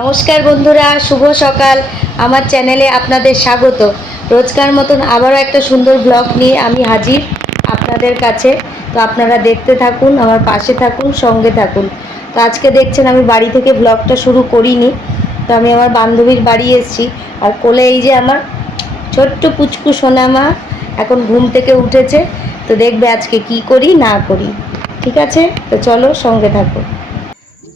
নমস্কার বন্ধুরা, শুভ সকাল। আমার চ্যানেলে আপনাদের স্বাগত। রোজকার মতন আবারও একটা সুন্দর ব্লগ নিয়ে আমি হাজির আপনাদের কাছে। তো আপনারা দেখতে থাকুন, আমার পাশে থাকুন, সঙ্গে থাকুন। তো আজকে দেখছেন আমি বাড়ি থেকে ব্লগটা শুরু করিনি। তো আমি আমার বান্ধবীর বাড়ি এসেছি। আর কোলে এই যে আমার ছোট্ট পুচকু সোনামা এখন ঘুম থেকে উঠেছে। তো দেখবে আজকে কি করি, না করি। ঠিক আছে? তো চলো সঙ্গে থাকো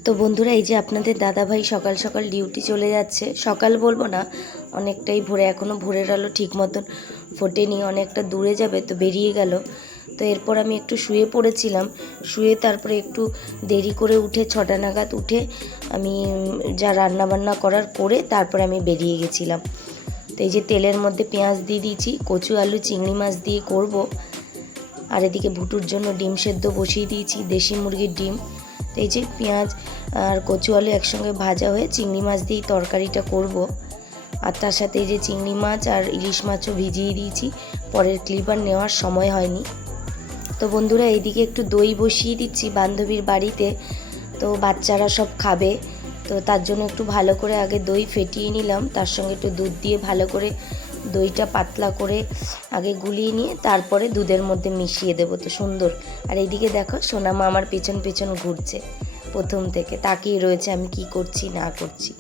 তো বন্ধুরা, এই যে আপনাদের দাদাভাই সকাল সকাল ডিউটি চলে যাচ্ছে। সকাল বলব না, অনেকটাই ভোরে এখনও ভোরের আলো ঠিক মতন ফোটেনি, অনেকটা দূরে যাবে তো বেরিয়ে গেল। তো এরপর আমি একটু শুয়ে পড়েছিলাম, শুয়ে তারপরে একটু দেরি করে উঠে ছটা নাগাদ উঠে আমি যা রান্না বান্না করার করে তারপরে আমি বেরিয়ে গেছিলাম। তো এই যে তেলের মধ্যে পেঁয়াজ দিয়ে দিয়েছি, কচু, আলু, চিংড়ি মাছ দিয়ে করব। আর এদিকে ভুটুর জন্য ডিম সেদ্ধ বসিয়ে দিয়েছি, দেশি মুরগির ডিম। তো এই যে পেঁয়াজ আর কচু আলু একসঙ্গে ভাজা হয়ে চিংড়ি মাছ দিয়ে তরকারিটা করব। আর তার সাথে যে চিংড়ি মাছ আর ইলিশ মাছও ভিজিয়ে দিয়েছি। পরের ক্লিপার নেওয়ার সময় হয়নি। তো বন্ধুরা, এইদিকে একটু দই বসিয়ে দিচ্ছি বান্ধবীর বাড়িতে। তো বাচ্চারা সব খাবে। তো তার জন্য একটু ভালো করে আগে দই ফেটিয়ে নিলাম। তার সঙ্গে একটু দুধ দিয়ে ভালো করে দইটা পাতলা করে আগে গুলিয়ে নিয়ে তারপরে দুধের মধ্যে মিশিয়ে দেবো। তো সুন্দর। আর এইদিকে দেখো সোনামা আমার পেছন পেছন ঘুরছে। প্রথম থেকে, তাকিয়ে রয়েছে আমি কি করছি, না করছি।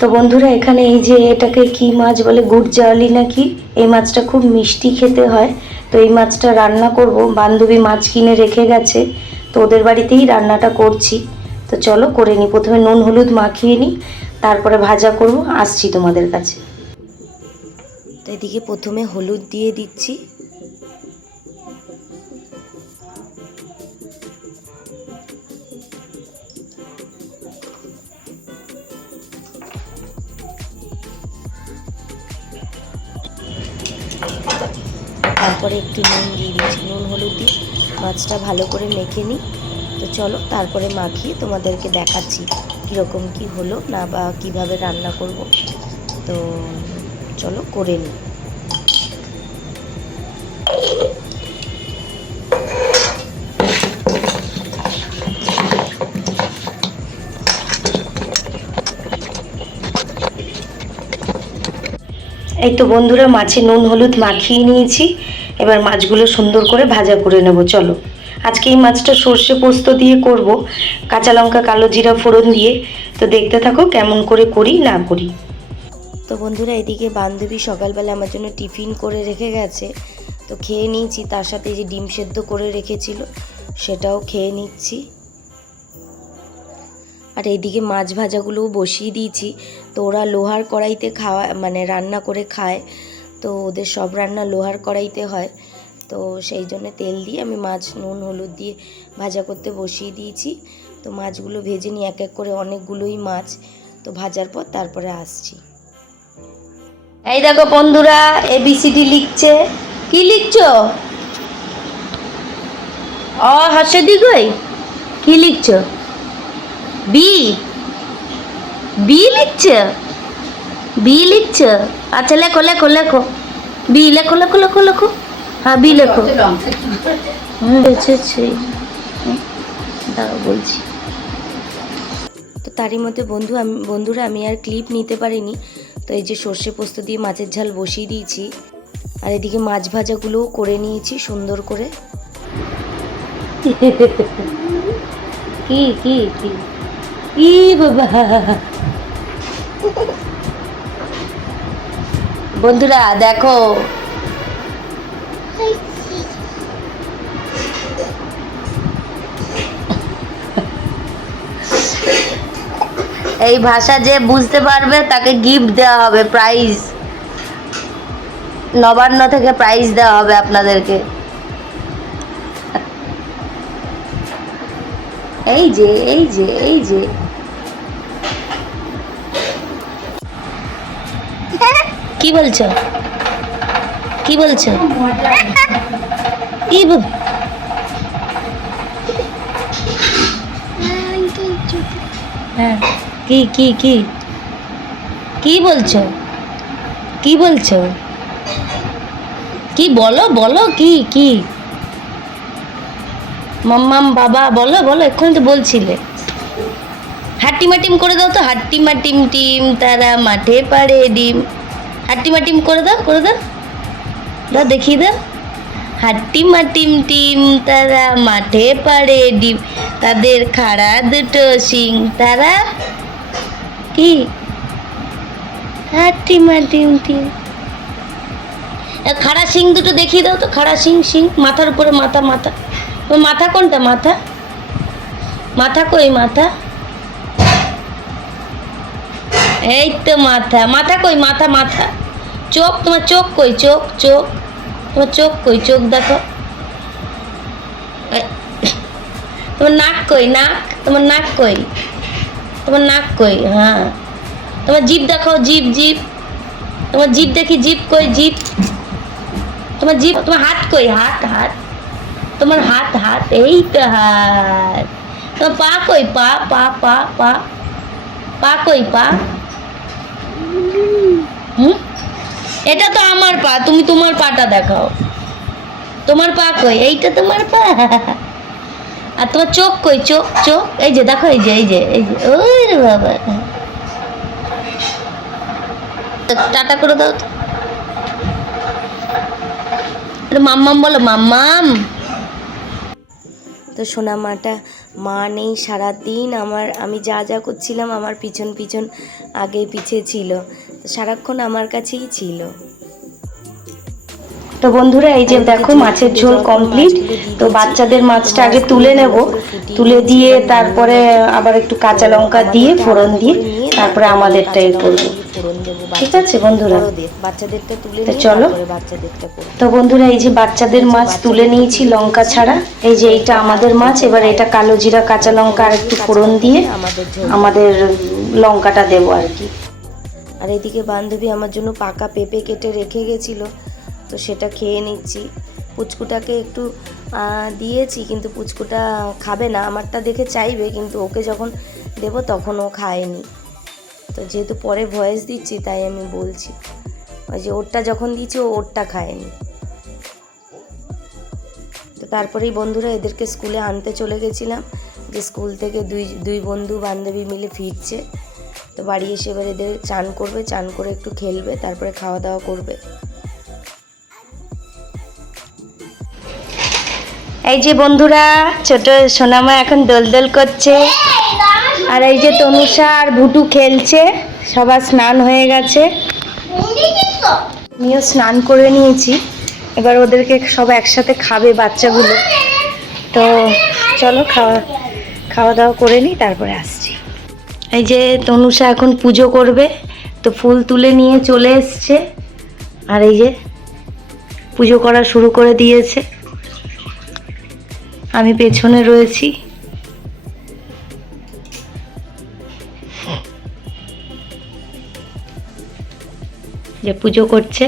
তো বন্ধুরা, এখানে এই যে এটাকে কি মাছ বলে, গুড় জাওয়ালি নাকি? এই মাছটা খুব মিষ্টি খেতে হয়। তো এই মাছটা রান্না করব। বান্ধবী মাছ কিনে রেখে গেছে। তো ওদের বাড়িতেই রান্নাটা করছি। তো চলো, করে নিই। প্রথমে নুন, হলুদ মাখিয়ে নিই। তারপরে ভাজা করব। আসছি তোমাদের কাছে। তো এদিকে প্রথমে হলুদ দিয়ে দিচ্ছি। তারপরে একটু নুন দিয়ে দিচ্ছি নুন, হলুদ মাছটা ভালো করে মেখে নিই। তো চলো, তারপরে মাখিয়ে তোমাদেরকে দেখাচ্ছি কীরকম কি হলো না বা কীভাবে রান্না করব। তো চলো, করে নিই। এই তো বন্ধুরা, মাছে নুন, হলুদ মাখিয়ে নিয়েছি। এবার মাছগুলো সুন্দর করে ভাজা করে নেব, চলো। আজকে এই মাছটা সর্ষে পোস্ত দিয়ে করব, কাঁচা লঙ্কা, কালো জিরা ফোড়ন দিয়ে। তো দেখতে থাকো কেমন করে করি, না করি। তো বন্ধুরা, এদিকে বান্ধবী সকালবেলা আমার জন্য টিফিন করে রেখে গেছে। তো খেয়ে নিয়েছি, তার সাথে যে ডিম সেদ্ধ করে রেখেছিল, সেটাও খেয়ে নিচ্ছি। আর এইদিকে মাছ ভাজাগুলোও বসিয়ে দিয়েছি। তো ওরা লোহার কড়াইতে খাওয়া মানে রান্না করে খায়। তো ওদের সব রান্না লোহার কড়াইতে হয়। তো সেই জন্য তেল দিয়ে আমি মাছ, নুন, হলুদ দিয়ে ভাজা করতে বসিয়ে দিয়েছি। তো মাছগুলো ভেজে নিই এক এক করে অনেকগুলোই মাছ। তো ভাজার পর তারপরে আসছি। এই দেখো বন্ধুরা এবিসিডি লিখছে। কি লিখছো? অ হাসদি গই। কি লিখছো? বি বি লিখছ? বি লিখছ? আচ্ছা লেখো লেখো লেখো। বি লেখো লেখো লেখো লেখো। হ্যাঁ বি লেখো। দাঁড়াও বলছি। তো তারই মধ্যে বন্ধু আমি বন্ধুরা আমি আর ক্লিপ নিতে পারিনি। তো এই যে সর্ষে পোস্ত দিয়ে মাছের ঝাল বসিয়ে দিয়েছি। আর এদিকে মাছ ভাজাগুলোও করে নিয়েছি সুন্দর করে। কি কি কি? বন্ধুরা, দেখো। এই ভাষা যে বুঝতে পারবে, তাকে গিফট দেওয়া হবে প্রাইজ নবান্ন থেকে প্রাইজ দেওয়া হবে আপনাদেরকে। এই যে এই যে এই যে। কি বলছো? কি বলছো? কি হ্যাঁ কি কি কি? কি বলছো? কি বলছো? কি বলো বলো, কি কি? মাম্মাম, বাবা, বলো বলো, এক্ষুনি তো বলছিলে। হাট্টিমা টিম করে দাও তো হাট্টিমা টিম, তারা মাঠে পাড়ে ডিম। হাট্টিমা টিম করে দাও করে দাও। দাও, দেখিয়ে দাও। হাট্টিমা টিম টিম তারা মাঠে পাড়ে ডিম, তাদের খাড়া দুটো শিং, তারা কি? হাট্টিমা টিম। টিম খাড়া শিং দুটো দেখিয়ে দাও তো, খাড়া শিং শিং, মাথার উপরে মাথা মাথা। মাথা কোনটা, মাথা? মাথা কই, মাথা? এই তো মাথা মাথা কই মাথা মাথা। চোখ তোমার চোখ কই চোখ চোখ। তোমার চোখ কই চোখ দেখো। এই, তোমার নাক কই নাক তোমার নাক কই। তোমার নাক কই হ্যাঁ। তোমার জিভ দেখাও জিভ জিভ। তোমার জিভ দেখি জিভ কই জিভ। তোমার জিভ তোমার হাত কই হাত হাত। তোমার হাত হাত এই তো হাত। তোমার পা কই পা পা পা পা। পা কই পা? হুম? এটা তো আমার পা, তুমি তোমার পাটা দেখাও। তোমার পা কই? এইটা তোমার পা। আর তোমার চোখ কই? চোখ চোখ? এই যে, দেখো, এই যে এই যে এই যে। ওই রে বাবা। টাটা করে দাও তো। মাম্মাম বলো, মাম্মাম। তো সোনা মাটা মা নেই সারাদিন আমার আমি যা যা করছিলাম আমার পিছন পিছন আগে পিছে ছিল। সারাক্ষণ আমার কাছেই ছিল। তো বন্ধুরা এই যে দেখো মাছের ঝোল কমপ্লিট তো বাচ্চাদের মাছটা আগে তুলে নেব। তুলে দিয়ে তারপরে আবার একটু কাঁচা লঙ্কা দিয়ে ফোড়ন দিয়ে তারপরে আমাদেরটা এ করব। ঠিক আছে বন্ধুরা। বাচ্চাদেরটা তুলে তো চলো। বাচ্চাদেরটা তো বন্ধুরা এই যে বাচ্চাদের মাছ তুলে নিয়েছি লঙ্কা ছাড়া। এই যে এইটা আমাদের মাছ এবার এটা কালো জিরা কাঁচা লঙ্কা আর একটু ফোড়ন দিয়ে আমাদের আমাদের লঙ্কাটা দেবো আর কি। আর এদিকে বান্ধবী আমার জন্য পাকা পেঁপে কেটে রেখে গেছিল তো সেটা খেয়ে নিচ্ছি। পুচকুটাকে একটু দিয়েছি কিন্তু পুচকুটা খাবে না। আমারটা দেখে চাইবে কিন্তু ওকে যখন দেব তখন ও খায়নি। তো যেহেতু পরে ভয়েস দিচ্ছি, তাই আমি বলছি। ওই যে ওরটা যখন দিয়েছি, ও ওরটা খায়নি। তো তারপরেই বন্ধুরা এদেরকে স্কুলে আনতে চলে গেছিলাম। যে স্কুল থেকে দুই দুই বন্ধু বান্ধবী মিলে ফিরছে। তো বাড়ি এসে এবার এদের চান করবে, চান করে একটু খেলবে, তারপরে খাওয়া দাওয়া করবে। এই যে বন্ধুরা, ছোট সোনামা এখন দোলদোল করছে। আর এই যে তনুষা আর ভুটু খেলছে, সবার স্নান হয়ে গেছে। আমিও স্নান করে নিয়েছি। এবার ওদেরকে সব একসাথে খাবে বাচ্চাগুলো। তো চলো খাওয়া খাওয়া দাওয়া করে নিই, তারপরে আসছি। এই যে তনুষা এখন পুজো করবে, তো ফুল তুলে নিয়ে চলে এসছে। আর এই যে পুজো করা শুরু করে দিয়েছে। আমি পেছনে রয়েছি। যে পুজো করছে।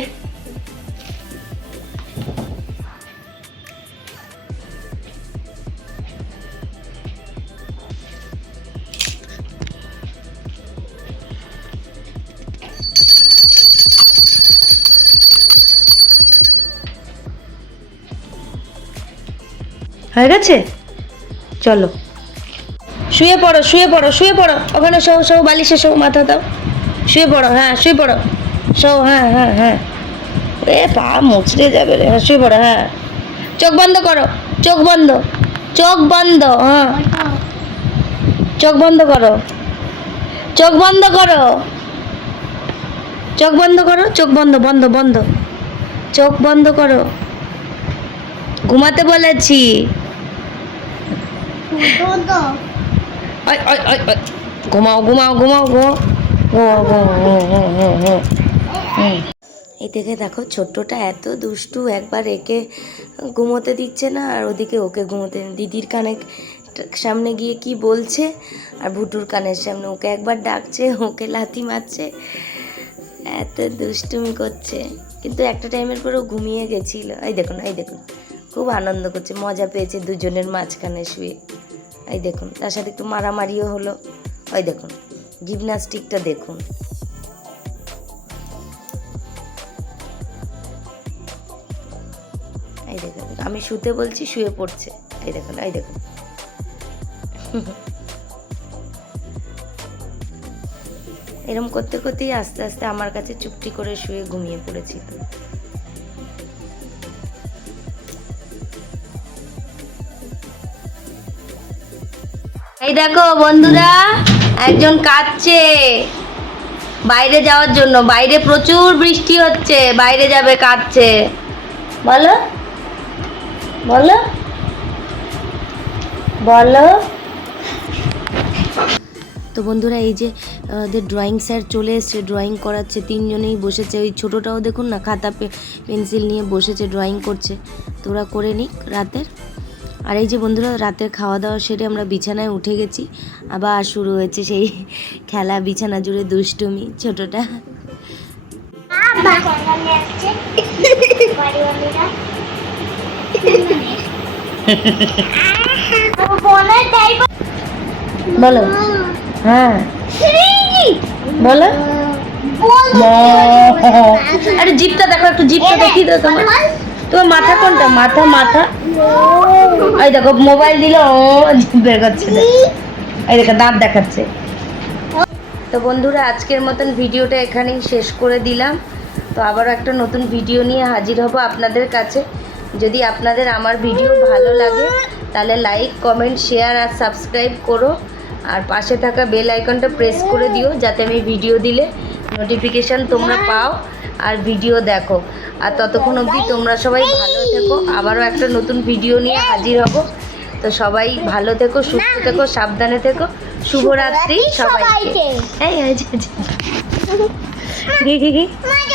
হয়ে গেছে? চলো। শুয়ে পড়ো শুয়ে পড়ো শুয়ে পড়ো। ওখানে সৌ সৌ বালিশে সৌ মাথা দাও। শুয়ে পড়ো হ্যাঁ শুয়ে পড়ো। সৌ হ্যাঁ হ্যাঁ হ্যাঁ। এ পা মুচড়ে যাবে রে হ্যাঁ শুয়ে পড়ো হ্যাঁ। চোখ বন্ধ করো চোখ বন্ধ চোখ বন্ধ হ্যাঁ। চোখ বন্ধ করো চোখ বন্ধ করো। চোখ বন্ধ করো চোখ বন্ধ বন্ধ বন্ধ। চোখ বন্ধ করো। ঘুমাতে বলেছি। ঘুমাও ঘুমাও ঘুমাও। ঘুমাও ঘুমাও ঘুমাও ঘুমাও, ঘুমাও। এই দেখে দেখো, ছোট্টটা এত দুষ্টু, একবার একে ঘুমোতে দিচ্ছে না, আর ওদিকে ওকে ঘুমোতে দিদির কানে সামনে গিয়ে কি বলছে, আর ভুটুর কানের সামনে ওকে একবার ডাকছে, ওকে লাথি মারছে। এত দুষ্টুমি করছে। কিন্তু একটা টাইমের পরে ও ঘুমিয়ে গেছিল। এই দেখুন এই দেখুন, খুব আনন্দ করছে, মজা পেয়েছে দুজনের মাঝখানে শুয়ে। এই দেখুন, তার সাথে একটু মারামারিও হলো। ওই দেখুন, জিমনাস্টিকটা দেখুন। আমি শুতে বলছি, শুয়ে পড়ছে। এই দেখুন এই দেখুন। এরম করতে করতেই আস্তে আস্তে আমার কাছে চুপটি করে শুয়ে ঘুমিয়ে পড়েছিল এই দেখো বন্ধুরা, একজন কাঁদছে। বাইরে যাওয়ার জন্য, বাইরে প্রচুর বৃষ্টি হচ্ছে, বাইরে যাবে কাঁদছে। বলো। বলো। বলো। তো বন্ধুরা এই যে আমাদের ড্রয়িং স্যার চলে এসছে ড্রয়িং করাচ্ছে তিনজনেই বসেছে। ওই ছোটোটাও দেখুন না খাতা পেন্সিল নিয়ে বসেছে ড্রয়িং করছে। তো ওরা করে নিক রাতের। আর এই যে বন্ধুরা রাতের খাওয়া দাওয়া সেরে আমরা বিছানায় উঠে গেছি। আবার শুরু হয়েছে সেই খেলা বিছানা জুড়ে দুষ্টুমি ছোটোটা। বলো। হ্যাঁ। বলো। আরে জিপটা দেখো, একটু জিপটা দেখি দাও তোমার তোমার মাথা কোনটা? মাথা মাথা। এই দেখো, মোবাইল দিলে, ও বের করছে। এই দেখো, দাঁত দেখাচ্ছে। তো বন্ধুরা, আজকের মতন ভিডিওটা এখানেই শেষ করে দিলাম। তো আবারও একটা নতুন ভিডিও নিয়ে হাজির হব আপনাদের কাছে। যদি আপনাদের আমার ভিডিও ভালো লাগে তাহলে লাইক কমেন্ট শেয়ার আর সাবস্ক্রাইব করো। আর পাশে থাকা বেল আইকনটা প্রেস করে দিও যাতে আমি ভিডিও দিলে নোটিফিকেশান তোমরা পাও আর ভিডিও দেখো। আর ততক্ষণ অবধি তোমরা সবাই ভালো থেকো। আবারও একটা নতুন ভিডিও নিয়ে হাজির হব। তো সবাই ভালো থেকো সুস্থ থেকো সাবধানে থেকো। শুভরাত্রি যে।